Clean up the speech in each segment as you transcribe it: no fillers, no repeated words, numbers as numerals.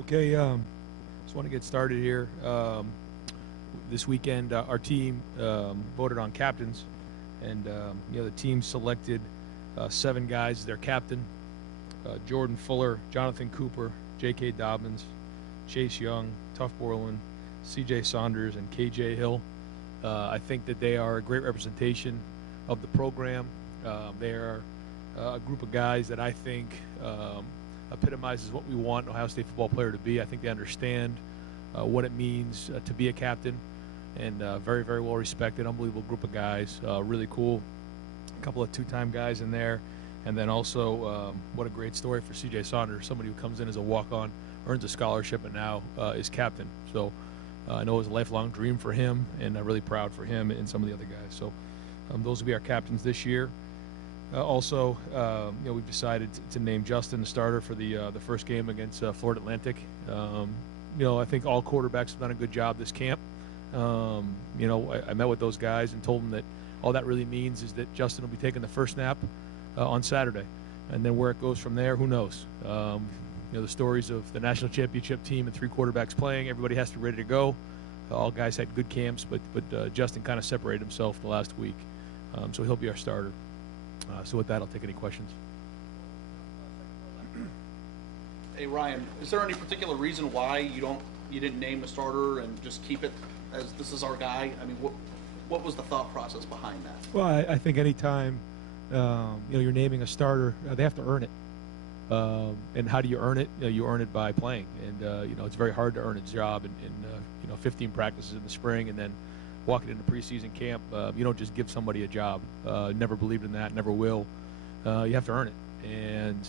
Okay, just want to get started here. This weekend, our team voted on captains, and the team selected 7 guys as their captain: Jordan Fuller, Jonathan Cooper, J.K. Dobbins, Chase Young, Tuff Borland, C.J. Saunders, and K.J. Hill. I think that they are a great representation of the program. They are a group of guys that I think epitomizes what we want an Ohio State football player to be. I think they understand what it means to be a captain, and very, very well respected, unbelievable group of guys. Really cool. A couple of two-time guys in there. And then also, what a great story for C.J. Saunders, somebody who comes in as a walk-on, earns a scholarship, and now is captain. So I know it was a lifelong dream for him, and I'm really proud for him and some of the other guys. So those will be our captains this year. Also, we've decided to name Justin the starter for the first game against Florida Atlantic. I think all quarterbacks have done a good job this camp. I met with those guys and told them that all that really means is that Justin will be taking the first snap on Saturday, and then where it goes from there, who knows? The stories of the national championship team and 3 quarterbacks playing, everybody has to be ready to go. All guys had good camps, but Justin kind of separated himself the last week, so he'll be our starter. So with that, I'll take any questions. Hey Ryan, is there any particular reason why you didn't name the starter and just keep it as this is our guy? I mean, what was the thought process behind that? Well, I think anytime you're naming a starter, they have to earn it. And how do you earn it? You earn it by playing, and it's very hard to earn a job in 15 practices in the spring and then walking into preseason camp. You don't just give somebody a job. Never believed in that, never will. You have to earn it. And,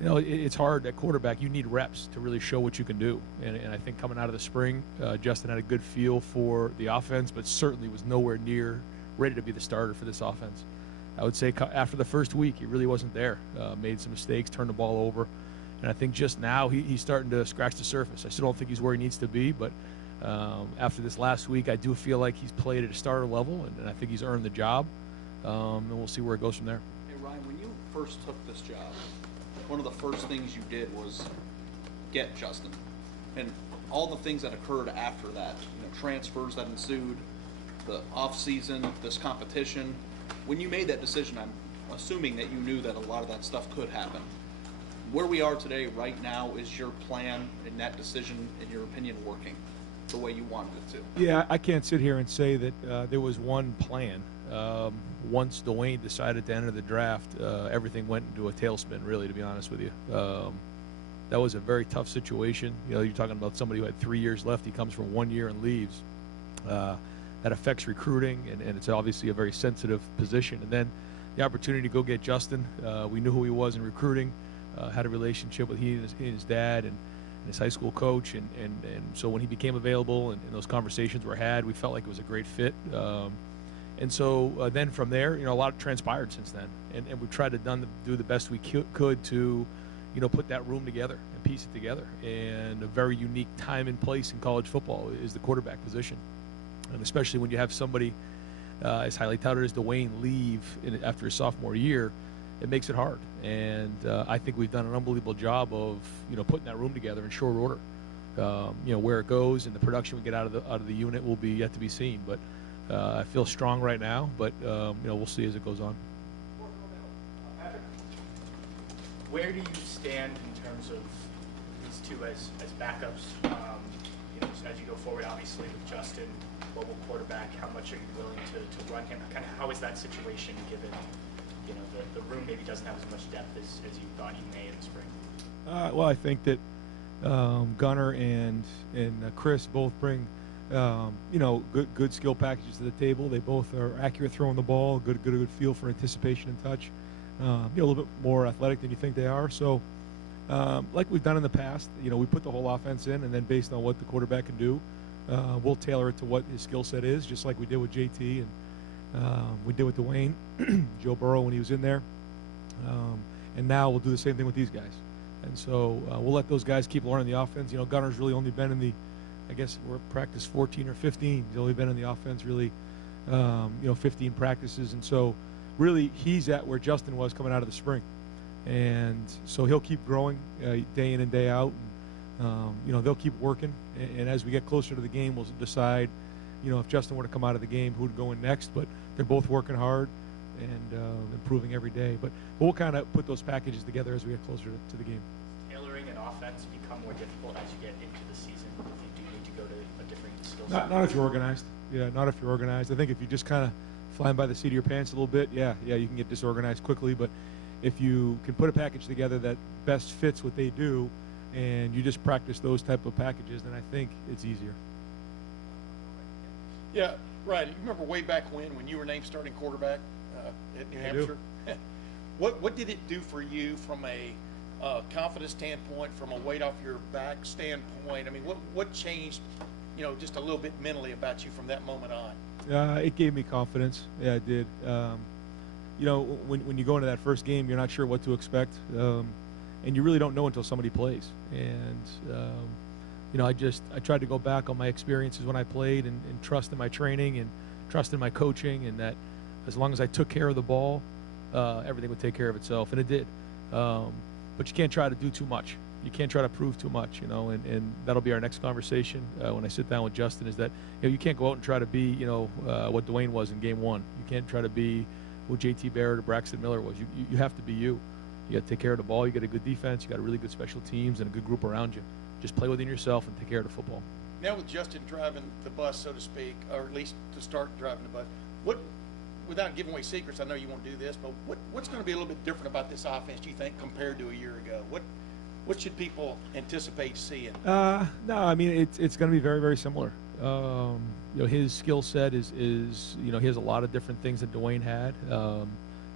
it's hard at quarterback. You need reps to really show what you can do. And I think coming out of the spring, Justin had a good feel for the offense, but certainly was nowhere near ready to be the starter for this offense. I would say after the first week, he really wasn't there. Made some mistakes, turned the ball over. And I think just now he's starting to scratch the surface. I still don't think he's where he needs to be, but after this last week, I do feel like he's played at a starter level, and I think he's earned the job. And we'll see where it goes from there. Hey Ryan, when you first took this job, one of the first things you did was get Justin, and all the things that occurred after that, transfers that ensued, the off season, this competition. When you made that decision, I'm assuming that you knew that a lot of that stuff could happen. Where we are today, right now, is your plan and that decision, in your opinion, working the way you wanted it to? Yeah, I can't sit here and say that there was one plan. Once Dwayne decided at the end of the draft, everything went into a tailspin, really, to be honest with you. That was a very tough situation. You're talking about somebody who had 3 years left. He comes from 1 year and leaves. That affects recruiting, and it's obviously a very sensitive position. And then the opportunity to go get Justin, we knew who he was in recruiting, had a relationship with he and his dad and his high school coach, and so when he became available and those conversations were had, we felt like it was a great fit. And so then from there, a lot transpired since then, and we tried to do the best we could to, put that room together and piece it together. And a very unique time and place in college football is the quarterback position. And especially when you have somebody as highly touted as Dwayne leave after his sophomore year, it makes it hard. And I think we've done an unbelievable job of putting that room together in short order. Where it goes and the production we get out of the unit will be yet to be seen. But I feel strong right now. But we'll see as it goes on. Where do you stand in terms of these two as backups? As you go forward, obviously with Justin, mobile quarterback, how much are you willing to run him? Kind of how is that situation given, the room maybe doesn't have as much depth as you thought you may in the spring? Well, I think that Gunnar and Chris both bring good skill packages to the table. They both are accurate throwing the ball, good feel for anticipation and touch. A little bit more athletic than you think they are. So, like we've done in the past, we put the whole offense in, and then based on what the quarterback can do, we'll tailor it to what his skill set is, just like we did with JT and we did with Dwayne, Joe Burrow when he was in there. And now we'll do the same thing with these guys. And so we'll let those guys keep learning the offense. Gunner's really only been in I guess we're practice 14 or 15. He's only been in the offense really, 15 practices. And so really he's at where Justin was coming out of the spring. And so he'll keep growing day in and day out. They'll keep working, and as we get closer to the game, we'll decide, if Justin were to come out of the game, who'd go in next. But they're both working hard and improving every day. But we'll kind of put those packages together as we get closer to the game. Tailoring an offense become more difficult as you get into the season if you do need to go to a different skill set? Not if you're organized. Yeah, not if you're organized. I think if you just kind of flying by the seat of your pants a little bit, yeah, you can get disorganized quickly. But if you can put a package together that best fits what they do, and you just practice those type of packages, then I think it's easier. Yeah, Ryan, you remember way back when you were named starting quarterback at New Hampshire? What did it do for you from a confidence standpoint, from a weight off your back standpoint? I mean, what changed, just a little bit mentally about you from that moment on? It gave me confidence. Yeah, it did. When you go into that first game, you're not sure what to expect, and you really don't know until somebody plays. And I tried to go back on my experiences when I played and trust in my training and trust in my coaching, and that as long as I took care of the ball, everything would take care of itself, and it did. But you can't try to do too much. You can't try to prove too much, and that'll be our next conversation when I sit down with Justin, is that you can't go out and try to be what Dwayne was in game one. You can't try to be who JT Barrett or Braxton Miller was. You have to be you. You got to take care of the ball. You got a good defense. You got a really good special teams and a good group around you. Just play within yourself and take care of the football. Now with Justin driving the bus, so to speak, or at least to start driving the bus, without giving away secrets, I know you won't do this, but what's going to be a little bit different about this offense, do you think, compared to a year ago? What should people anticipate seeing? No, I mean it's going to be very, very similar. His skill set is he has a lot of different things that Dwayne had.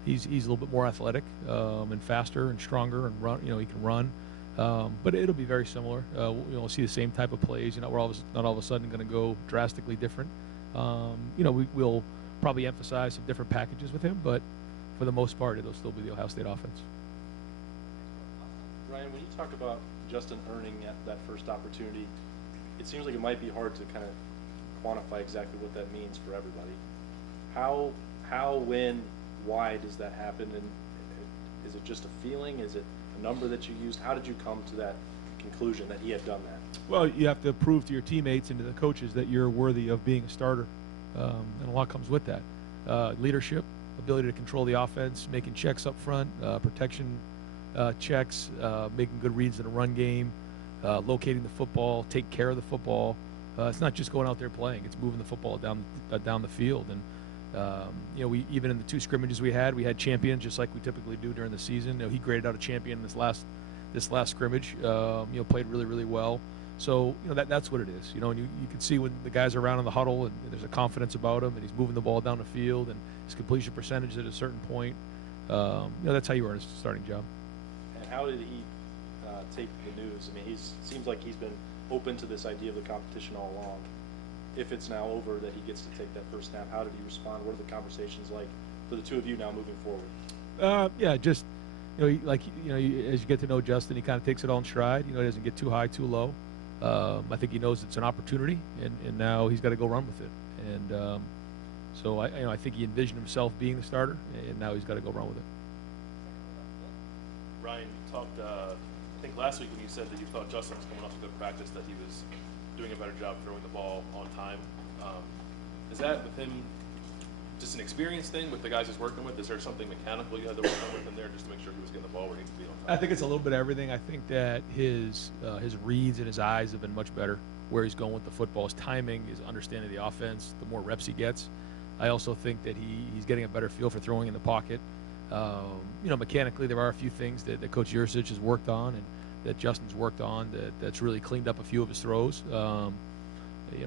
He's a little bit more athletic and faster and stronger and run. He can run, but it'll be very similar. We'll see the same type of plays. We're not all of a sudden going to go drastically different. We'll probably emphasize some different packages with him, but for the most part, it'll still be the Ohio State offense. Ryan, when you talk about Justin earning that first opportunity, it seems like it might be hard to kind of quantify exactly what that means for everybody. How, when, why does that happen? And is it just a feeling? Is it a number that you used? How did you come to that conclusion that he had done that? Well, you have to prove to your teammates and to the coaches that you're worthy of being a starter, and a lot comes with that. Leadership, ability to control the offense, making checks up front, protection checks, making good reads in the run game, locating the football, take care of the football. It's not just going out there playing; it's moving the football down the field. And we even in the two scrimmages we had champions, just like we typically do during the season. He graded out a champion in this last scrimmage. Played really, really well. So that's what it is. And you can see when the guys are around in the huddle and there's a confidence about him, and he's moving the ball down the field, and his completion percentage at a certain point. That's how you earn a starting job. And how did he take the news? I mean, he seems like he's been open to this idea of the competition all along. If it's now over that he gets to take that first snap, how did he respond? What are the conversations like for the two of you now moving forward? Just as you get to know Justin, he kind of takes it all in stride. He doesn't get too high, too low. I think he knows it's an opportunity, and now he's got to go run with it. And so I think he envisioned himself being the starter, and now he's got to go run with it. Ryan, you talked, I think last week when you said that you thought Justin was coming off a good practice, that he was doing a better job throwing the ball on time. Is that with him just an experience thing with the guys he's working with? Is there something mechanical you had to work on with him there just to make sure he was getting the ball where he needs to be on time? I think it's a little bit of everything. I think that his reads and his eyes have been much better where he's going with the football. His timing, his understanding of the offense, the more reps he gets. I also think that he's getting a better feel for throwing in the pocket. Mechanically, there are a few things that Coach Yursich has worked on and that Justin's worked on that's really cleaned up a few of his throws.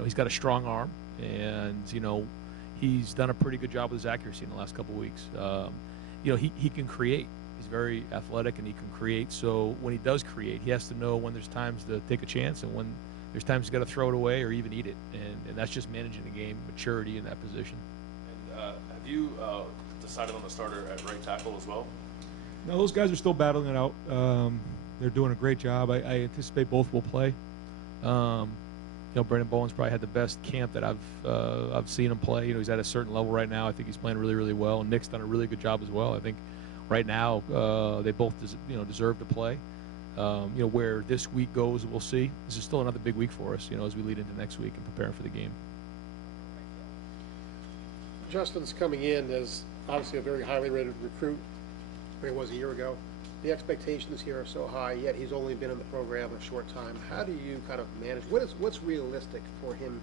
He's got a strong arm, and he's done a pretty good job with his accuracy in the last couple of weeks. He can create. He's very athletic, and he can create. So when he does create, he has to know when there's times to take a chance and when there's times he's got to throw it away or even eat it. And that's just managing the game, maturity in that position. And have you decided on the starter at right tackle as well? No, those guys are still battling it out. They're doing a great job. I anticipate both will play. Brandon Bowen's probably had the best camp that I've seen him play. He's at a certain level right now. I think he's playing really, really well. And Nick's done a really good job as well. I think right now they both deserve to play. Where this week goes, we'll see. This is still another big week for us, as we lead into next week and prepare for the game. Justin's coming in as obviously a very highly rated recruit, where he was a year ago. The expectations here are so high, yet he's only been in the program a short time. How do you kind of manage? What's realistic for him?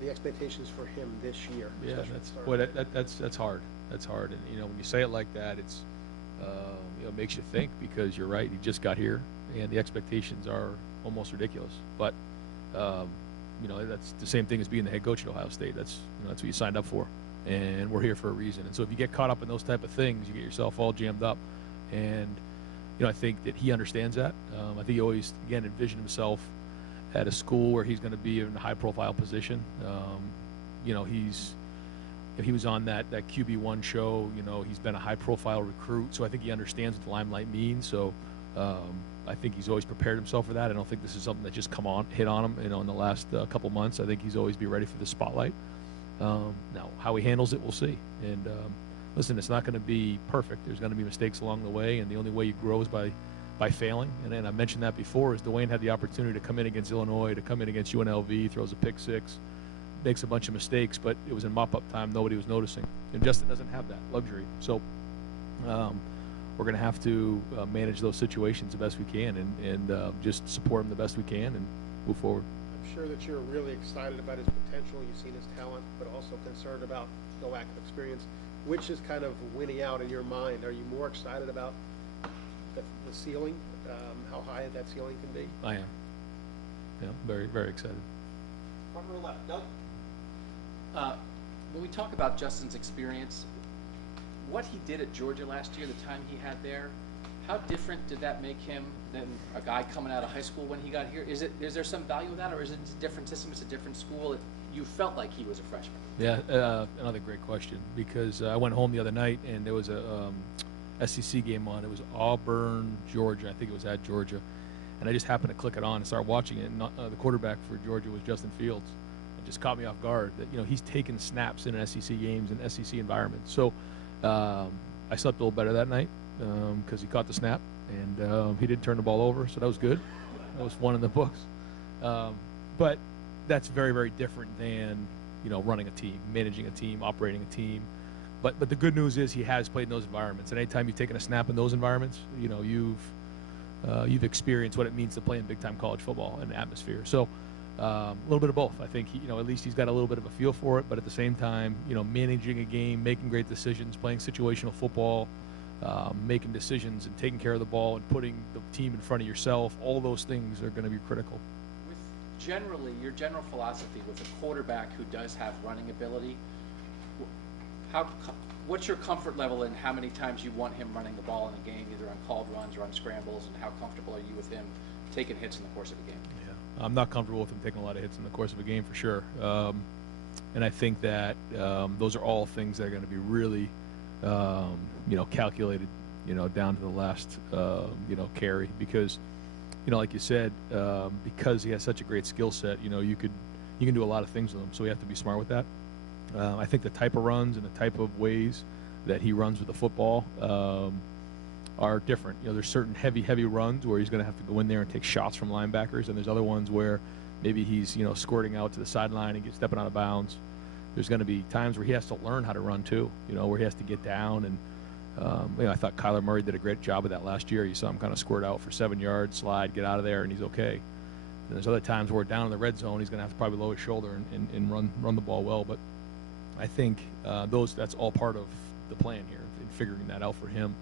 The expectations for him this year? Yeah, that's hard. That's hard. And when you say it like that, it's it makes you think, because you're right. He just got here, and the expectations are almost ridiculous. But that's the same thing as being the head coach at Ohio State. That's what you signed up for, and we're here for a reason. And so if you get caught up in those type of things, you get yourself all jammed up. And I think that he understands that. I think he always, again, envisioned himself at a school where he's going to be in a high-profile position. He was on that QB1 show. He's been a high-profile recruit, so I think he understands what the limelight means. So I think he's always prepared himself for that. I don't think this is something that just hit on him, in the last couple months. I think he's always be ready for the spotlight. Now, how he handles it, we'll see. And listen, it's not going to be perfect. There's going to be mistakes along the way, and the only way you grow is by failing. And I mentioned that before, is Dwayne had the opportunity to come in against Illinois, to come in against UNLV, throws a pick six, makes a bunch of mistakes, but it was in mop-up time. Nobody was noticing. And Justin doesn't have that luxury. So we're going to have to manage those situations the best we can, and just support him the best we can and move forward. I'm sure that you're really excited about his potential. You've seen his talent, but also concerned about the lack of experience. Which is kind of winning out in your mind? Are you more excited about the ceiling, how high that ceiling can be? I am. Yeah, very, very excited. Front row left, Doug. When we talk about Justin's experience, what he did at Georgia last year, the time he had there, how different did that make him than a guy coming out of high school when he got here? Is there some value in that, or is it different system? It's a different school. You felt like he was a freshman. Yeah, another great question, because I went home the other night and there was a SEC game on. It was Auburn, Georgia. I think it was at Georgia. And I just happened to click it on and start watching it. And the quarterback for Georgia was Justin Fields. It just caught me off guard that, he's taken snaps in an SEC games and SEC environment. So I slept a little better that night because he caught the snap, and he didn't turn the ball over, so that was good. That was one in the books. But that's very, very different than, running a team, managing a team, operating a team. But the good news is he has played in those environments. And anytime you've taken a snap in those environments, you've experienced what it means to play in big-time college football and atmosphere. So a little bit of both. I think at least he's got a little bit of a feel for it. But at the same time, managing a game, making great decisions, playing situational football, making decisions and taking care of the ball and putting the team in front of yourself, all those things are going to be critical. Generally, your general philosophy with a quarterback who does have running ability, what's your comfort level in how many times you want him running the ball in a game, either on called runs or on scrambles, and how comfortable are you with him taking hits in the course of a game? Yeah, I'm not comfortable with him taking a lot of hits in the course of a game for sure. And I think that those are all things that are going to be really, calculated, down to the last, carry, because like you said, because he has such a great skill set, you can do a lot of things with him. So we have to be smart with that. I think the type of runs and the type of ways that he runs with the football are different. There's certain heavy runs where he's going to have to go in there and take shots from linebackers, and there's other ones where maybe he's squirting out to the sideline and stepping out of bounds. There's going to be times where he has to learn how to run too. Where he has to get down and. I thought Kyler Murray did a great job of that last year. You saw him kind of squirt out for 7 yards, slide, get out of there, and he's okay. And there's other times where down in the red zone, he's going to have to probably lower his shoulder and run the ball well. But I think that's all part of the plan here, in figuring that out for him.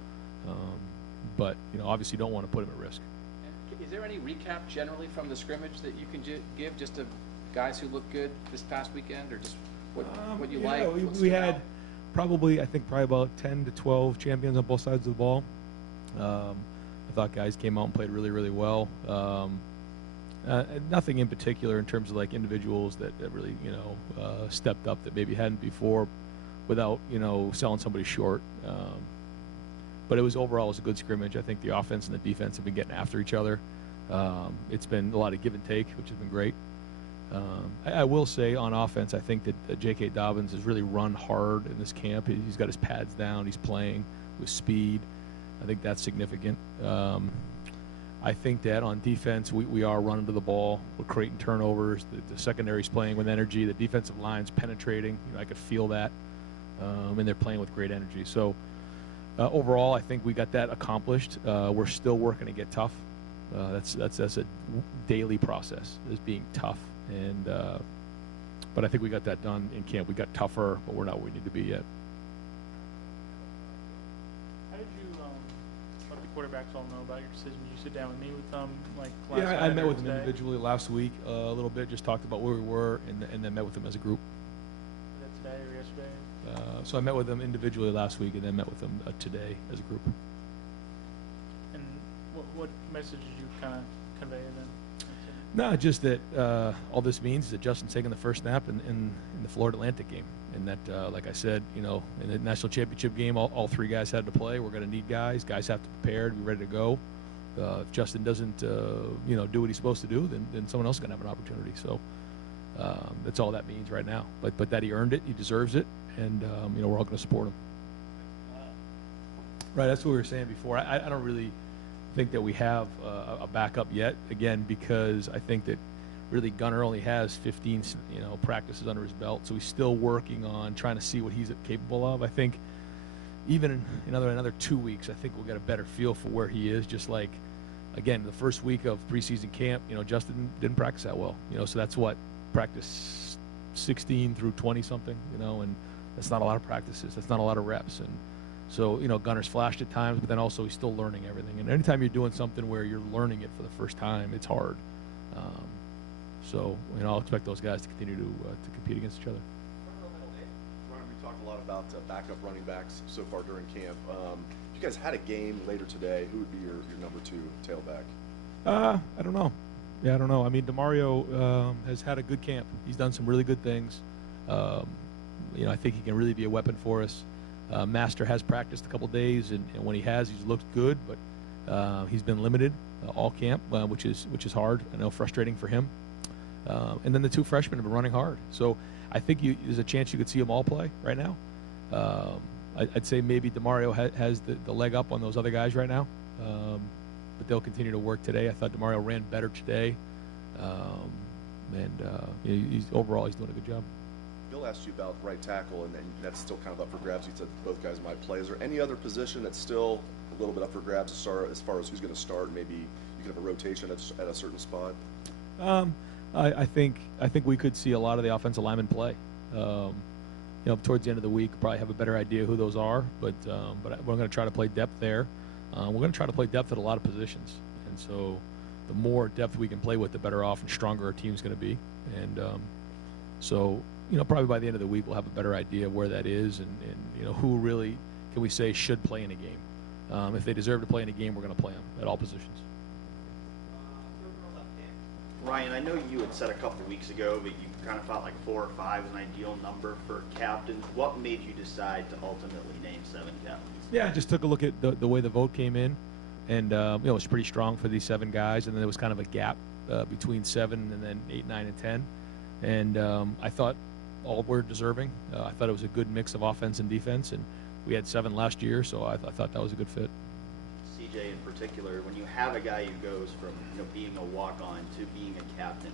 But obviously, don't want to put him at risk. And is there any recap generally from the scrimmage that you can give just to guys who look good this past weekend, or just what you like? We had. Probably about 10 to 12 champions on both sides of the ball. I thought guys came out and played really, really well. Nothing in particular in terms of like individuals that really, stepped up that maybe hadn't before without, selling somebody short. But it was overall a good scrimmage. I think the offense and the defense have been getting after each other. It's been a lot of give and take, which has been great. I will say on offense, I think that J.K. Dobbins has really run hard in this camp. He's got his pads down. He's playing with speed. I think that's significant. I think that on defense, we are running to the ball. We're creating turnovers. The secondary's playing with energy. The defensive line's penetrating. I could feel that. And they're playing with great energy. So overall, I think we got that accomplished. We're still working to get tough. That's a daily process, is being tough. And but I think we got that done in camp. We got tougher, but we're not where we need to be yet. How did you let the quarterbacks all know about your decision? Did you sit down with me with them like last Yeah, night I met or with them today? individually last week a little bit, just talked about where we were, and then met with them as a group. Was that today or yesterday? So I met with them individually last week, and then met with them today as a group. And what message did you kind of convey to them? No, just that all this means is that Justin's taking the first snap in the Florida Atlantic game, and that, like I said, in the national championship game, all three guys had to play. We're going to need guys. Guys have to prepare to be ready to go. If Justin doesn't, do what he's supposed to do, then someone else is going to have an opportunity. So that's all that means right now. But that he earned it, he deserves it, and we're all going to support him. Right, that's what we were saying before. I don't really think that we have a backup yet, again, because I think that really Gunnar only has 15 practices under his belt, so he's still working on trying to see what he's capable of. I think even in another 2 weeks, I think we'll get a better feel for where he is. Just like, again, the first week of preseason camp, Justin didn't practice that well, so that's what practice 16 through 20 something, and that's not a lot of practices, that's not a lot of reps. And so, Gunner's flashed at times, but then also he's still learning everything. And anytime you're doing something where you're learning it for the first time, it's hard. So, I'll expect those guys to continue to compete against each other. Ryan, we talked a lot about backup running backs so far during camp. If you guys had a game later today, who would be your number 2 tailback? I don't know. Yeah, I don't know. I mean, DeMario has had a good camp. He's done some really good things. I think he can really be a weapon for us. Master has practiced a couple days, and when he has, he's looked good, but he's been limited all camp, which is hard. I know, frustrating for him. And then the 2 freshmen have been running hard. So I think there's a chance you could see them all play right now. I'd say maybe DeMario has the leg up on those other guys right now, but they'll continue to work today. I thought DeMario ran better today, and overall he's doing a good job. Bill asked you about right tackle, and that's still kind of up for grabs. He said both guys might play. Is there any other position that's still a little bit up for grabs as far as who's going to start? Maybe you could have a rotation at a certain spot. I think we could see a lot of the offensive linemen play. Towards the end of the week, probably have a better idea who those are. But we're going to try to play depth there. We're going to try to play depth at a lot of positions, and so the more depth we can play with, the better off and stronger our team's going to be. And so probably by the end of the week, we'll have a better idea of where that is, and who really can we say should play in a game. If they deserve to play in a game, we're going to play them at all positions. Ryan, I know you had said a couple weeks ago that you kind of felt like 4 or 5 is an ideal number for captains. What made you decide to ultimately name 7 captains? Yeah, I just took a look at the way the vote came in, and it was pretty strong for these 7 guys, and then there was kind of a gap between 7 and then 8, 9, and 10. And I thought all were deserving. I thought it was a good mix of offense and defense, and we had 7 last year, so I thought that was a good fit. CJ in particular, when you have a guy who goes from being a walk-on to being a captain,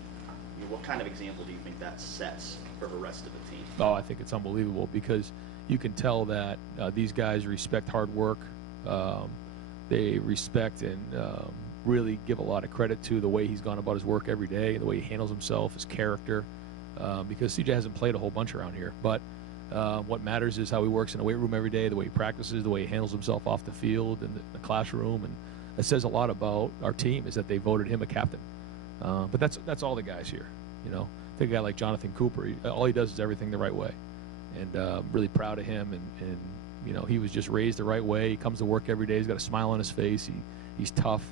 what kind of example do you think that sets for the rest of the team? Oh, I think it's unbelievable, because you can tell that these guys respect hard work. They respect and really give a lot of credit to the way he's gone about his work every day, the way he handles himself, his character, because CJ hasn't played a whole bunch around here. But what matters is how he works in the weight room every day, the way he practices, the way he handles himself off the field and the classroom. And it says a lot about our team, is that they voted him a captain. But that's all the guys here. Take a guy like Jonathan Cooper. All he does is everything the right way. And really proud of him. And he was just raised the right way. He comes to work every day. He's got a smile on his face. He's tough.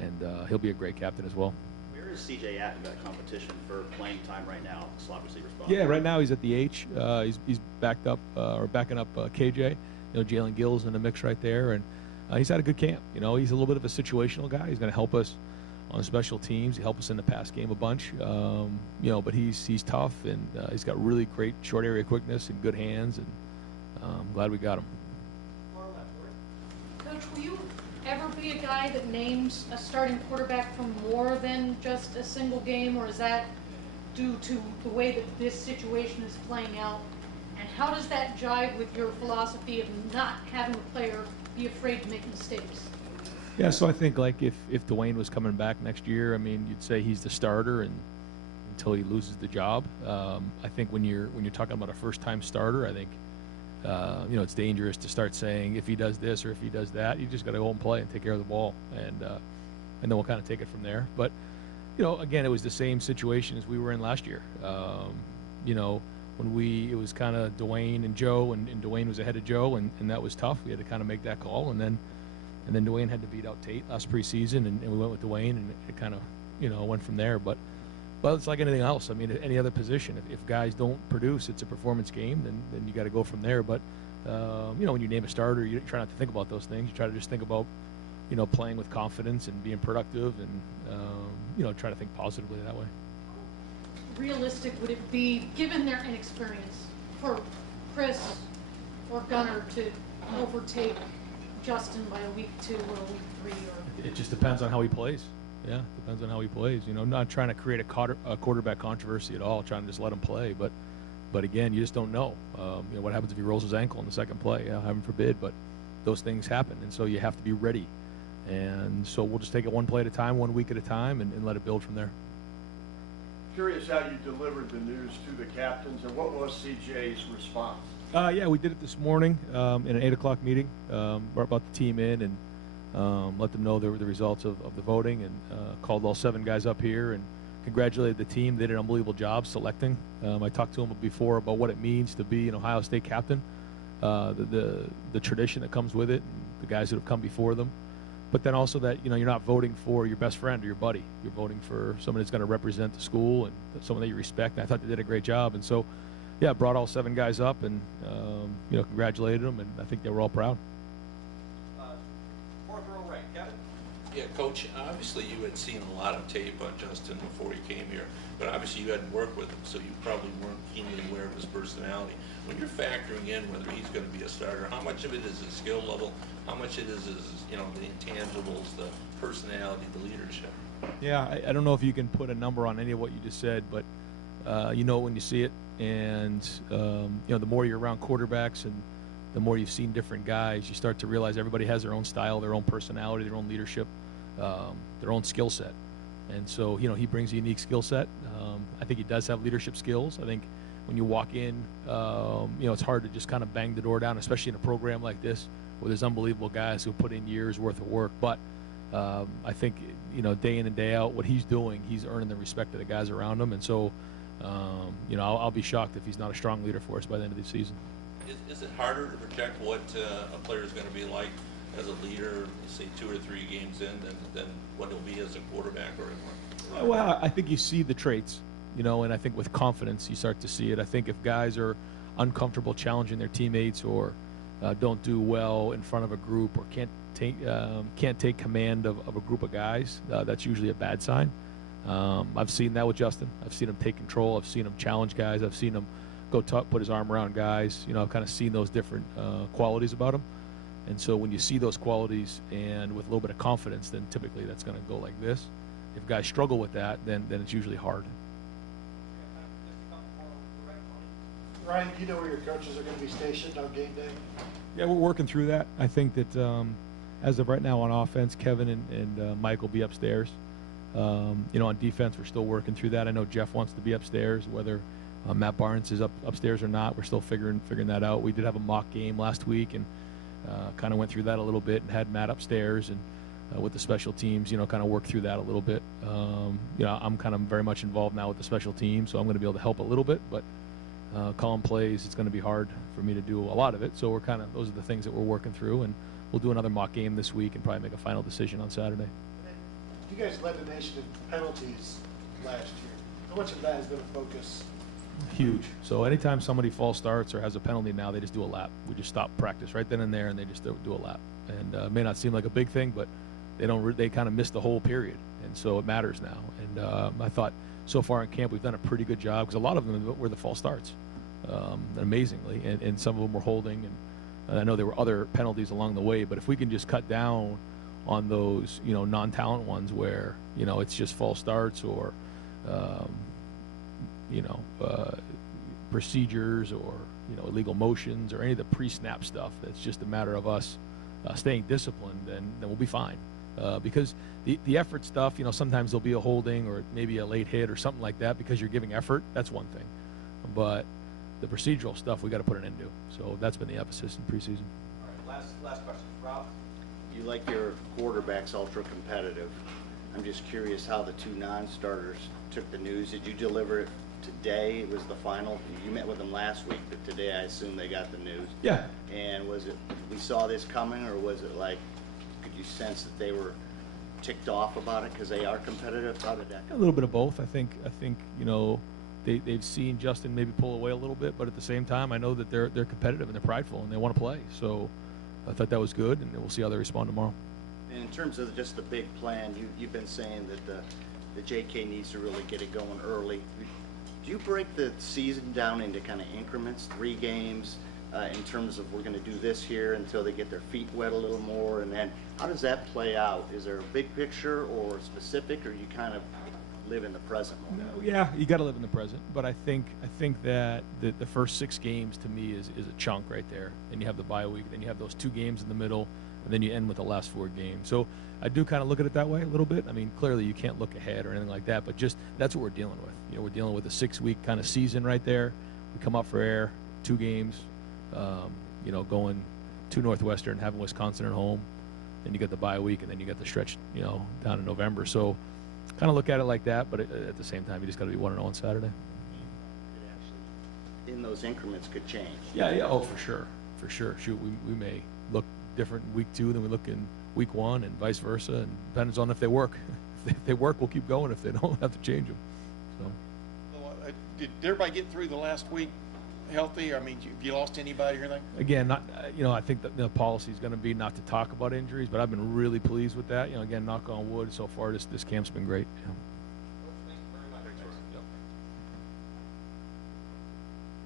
And he'll be a great captain as well. Where is CJ at in that competition for playing time right now, slot receiver spot? Yeah, right now he's at the H. He's backed up backing up KJ. Jalen Gill's in the mix right there, and he's had a good camp. He's a little bit of a situational guy. He's going to help us on special teams. He helped us in the pass game a bunch. But he's tough, and he's got really great short area quickness and good hands, and I'm glad we got him. Coach, will you ever be a guy that names a starting quarterback for more than just a single game, or is that due to the way that this situation is playing out? And how does that jive with your philosophy of not having a player be afraid to make mistakes? Yeah, so I think like if Dwayne was coming back next year, I mean, you'd say he's the starter and until he loses the job. I think when you're talking about a first-time starter, I think it's dangerous to start saying if he does this or if he does that. You just got to go and play and take care of the ball, and then we'll kind of take it from there. But again, it was the same situation as we were in last year. When it was kind of Dwayne and Joe, and Dwayne was ahead of Joe, and that was tough. We had to kind of make that call, and then Dwayne had to beat out Tate last preseason, and we went with Dwayne, and it kind of went from there. But it's like anything else. I mean, any other position, if guys don't produce, it's a performance game. Then you got to go from there. But when you name a starter, you try not to think about those things. You try to just think about playing with confidence and being productive, and try to think positively that way. Realistic would it be, given their inexperience, for Chris or Gunnar to overtake Justin by a week 2 or a week 3? Or it just depends on how he plays. Yeah, depends on how he plays. Not trying to create a quarterback controversy at all, trying to just let him play. But again, you just don't know. What happens if he rolls his ankle in the second play? Heaven forbid, but those things happen, and so you have to be ready. And so we'll just take it one play at a time, 1 week at a time, and let it build from there. Curious how you delivered the news to the captains, and what was CJ's response? Yeah, we did it this morning in an 8 o'clock meeting. Brought the team in and let them know the results of the voting, and called all 7 guys up here and congratulated the team. They did an unbelievable job selecting. I talked to them before about what it means to be an Ohio State captain, the tradition that comes with it, and the guys that have come before them. But then also that you're not voting for your best friend or your buddy. You're voting for someone that's going to represent the school and someone that you respect. And I thought they did a great job. And so, yeah, brought all 7 guys up and congratulated them, and I think they were all proud. Fourth row right, Kevin. Yeah, Coach, obviously you had seen a lot of tape on Justin before he came here, but obviously you hadn't worked with him, so you probably weren't keenly aware of his personality. When you're factoring in whether he's going to be a starter, how much of it is his skill level, how much it is the intangibles, the personality, the leadership? Yeah, I don't know if you can put a number on any of what you just said, but when you see it, and the more you're around quarterbacks and the more you've seen different guys, you start to realize everybody has their own style, their own personality, their own leadership, their own skill set. And so, he brings a unique skill set. I think he does have leadership skills. I think when you walk in, it's hard to just kind of bang the door down, especially in a program like this where there's unbelievable guys who put in years worth of work. But I think, day in and day out, what he's doing, he's earning the respect of the guys around him. And so, I'll be shocked if he's not a strong leader for us by the end of the season. Is it harder to project what a player is going to be like as a leader, say 2 or 3 games in, than what he'll be as a quarterback or anyone? Well, I think you see the traits, and I think with confidence you start to see it. I think if guys are uncomfortable challenging their teammates or don't do well in front of a group or can't take command of a group of guys, that's usually a bad sign. I've seen that with Justin. I've seen him take control. I've seen him challenge guys. I've seen him go put his arm around guys. I've kind of seen those different qualities about him. And so when you see those qualities and with a little bit of confidence, then typically that's going to go like this. If guys struggle with that, then it's usually hard. Ryan, do you know where your coaches are going to be stationed on game day? Yeah, we're working through that. I think that as of right now on offense, Kevin and Mike will be upstairs. On defense, we're still working through that. I know Jeff wants to be upstairs, whether Matt Barnes is upstairs or not. We're still figuring that out. We did have a mock game last week and kind of went through that a little bit and had Matt upstairs and with the special teams, kind of work through that a little bit. I'm kind of very much involved now with the special teams, so I'm going to be able to help a little bit, but calling plays, it's going to be hard for me to do a lot of it. So those are the things that we're working through, and we'll do another mock game this week and probably make a final decision on Saturday. You guys led the nation in penalties last year. How much of that has been a focus? Huge. So anytime somebody false starts or has a penalty now, they just do a lap. We just stop practice right then and there, and they just do a lap. And it may not seem like a big thing, but they kind of miss the whole period, and so it matters now. And I thought so far in camp we've done a pretty good job because a lot of them were the false starts, amazingly, and some of them were holding. And I know there were other penalties along the way, but if we can just cut down on those, you know, non-talent ones where, you know, it's just false starts or, you know, procedures or, you know, illegal motions or any of the pre-snap stuff. That's just a matter of us staying disciplined, and then we'll be fine. Because the effort stuff, you know, sometimes there'll be a holding or maybe a late hit or something like that because you're giving effort. That's one thing. But the procedural stuff, we got to put an end to. So that's been the emphasis in preseason. All right, last question. Rob? You like your quarterbacks ultra competitive. I'm just curious how the two non-starters took the news. Did you deliver it today? It was the final. You met with them last week, but today I assume they got the news. Yeah. And was it, we saw this coming, or was it like, could you sense that they were ticked off about it because they are competitive? How did that A go? little bit of both. I think you know, they've seen Justin maybe pull away a little bit, but at the same time, I know that they're competitive and they're prideful and they want to play. So I thought that was good, and we'll see how they respond tomorrow. And in terms of just the big plan, you've been saying that the JK needs to really get it going early. Do you break the season down into kind of increments, 3 games, in terms of we're going to do this here until they get their feet wet a little more, and then how does that play out? Is there a big picture or specific, or you kind of live in the present moment? No, yeah, you got to live in the present, but I think that the first 6 games to me is a chunk right there. And you have the bye week, then you have those 2 games in the middle, and then you end with the last 4 games. So I do kind of look at it that way a little bit. I mean, clearly you can't look ahead or anything like that, but just that's what we're dealing with. You know, we're dealing with a 6-week kind of season right there. We come up for air, 2 games, you know, going to Northwestern, having Wisconsin at home, then you got the bye week, and then you got the stretch, you know, down in November. So kind of look at it like that, but at the same time, you just got to be 1-0 on Saturday. Could actually, in those increments, could change. Yeah, yeah, oh, for sure. Shoot, we may look different in week 2 than we look in week 1, and vice versa, and depends on if they work. If they work, we'll keep going. If they don't, we'll have to change them. So. Did everybody get through the last week healthy? I mean, have you lost anybody or anything? Again, not you know, I think that the policy is going to be not to talk about injuries, but I've been really pleased with that. You know, again, knock on wood, so far this camp's been great. Yeah.